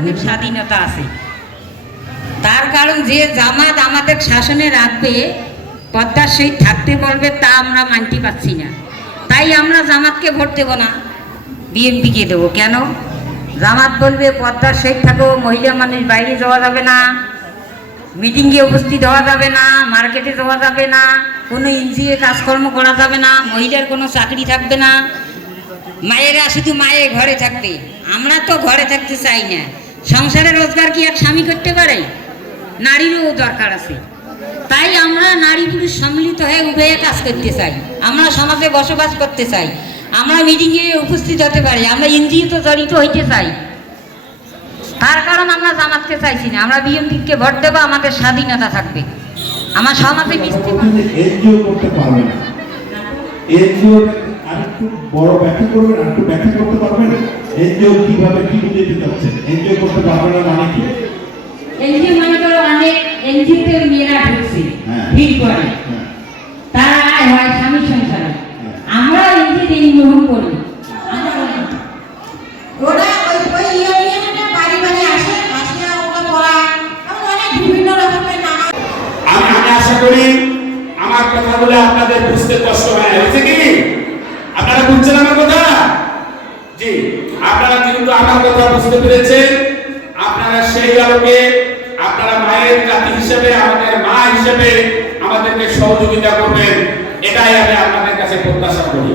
আমাদের স্বাধীনতা আছে। তার কারণ যে জামাত আমাদের শাসনে রাখবে, পদ্মার সহিত থাকতে বলবে, তা আমরা মানতে পারছি না। তাই আমরা জামাতকে ভোট দেব না, বিএনপিকে দেবো। কেন? জামাত বলবে পদ্মার সহিত থাকো, মহিলা মানুষ বাইরে যাওয়া যাবে না, মিটিংয়ে উপস্থিত হওয়া যাবে না, মার্কেটে যাওয়া যাবে না, কোনো এনজিও কাজকর্ম করা যাবে না, মহিলার কোনো চাকরি থাকবে না, মায়েরা শুধু মায়ের ঘরে থাকবে। আমরা তো ঘরে থাকতে চাই না। সংসারে রোজগার কি এক স্বামী করতে পারে? নারীরও দরকার আছে। তাই আমরা নারী পুরুষ সম্মিলিত হয়ে উভয়ে কাজ করতে চাই। আমরা সমাজে বসবাস করতে চাই, আমরা মিটিংয়ে উপস্থিত হতে পারি, আমরা এনজিওতে জড়িত হইতে চাই। তার কারণ আমরা জামাতকে চাইছি না, আমরা বিএনপিকে ভোট দেবো, আমাদের স্বাধীনতা থাকবে, আমার সমাজে মিশতে পারবে। এনজিও করতে পারবে না, এনজিও আরেকটু বড় ব্যাখ্যা করবেন, আরেকটু ব্যাখ্যা করতে পারবেন এনজিও কিভাবে কি বুঝাতে চাচ্ছেন? এনজিও করতে পারবে না মানে কি? এনজিও মানে তো অনেক এনজিওতে মেয়েরা ঢুকছে, ভিড় করে, তারা আয় হয় স্বামী সংসারে। আমরা এনজিওতে গ্রহণ করি, ওরা ওই ইউনিয়নে বাড়ি বাড়ি আসে, আসে ওরা পড়া এবং অনেক বিভিন্ন রকমের নানা। আমি আশা করি আমার কথাগুলো আপনাদের বুঝতে কষ্ট হয় হয়েছে কি? আপনারা বুঝছেন আমার কথা? জি, আপনারা কিন্তু আমার কথা বুঝতে পেরেছেন। আপনারা সেই আলোকে আপনারা মায়ের জাতি হিসেবে, আমাদের মা হিসেবে আমাদেরকে সহযোগিতা করবেন, এটাই আমি আপনাদের কাছে প্রত্যাশা করি।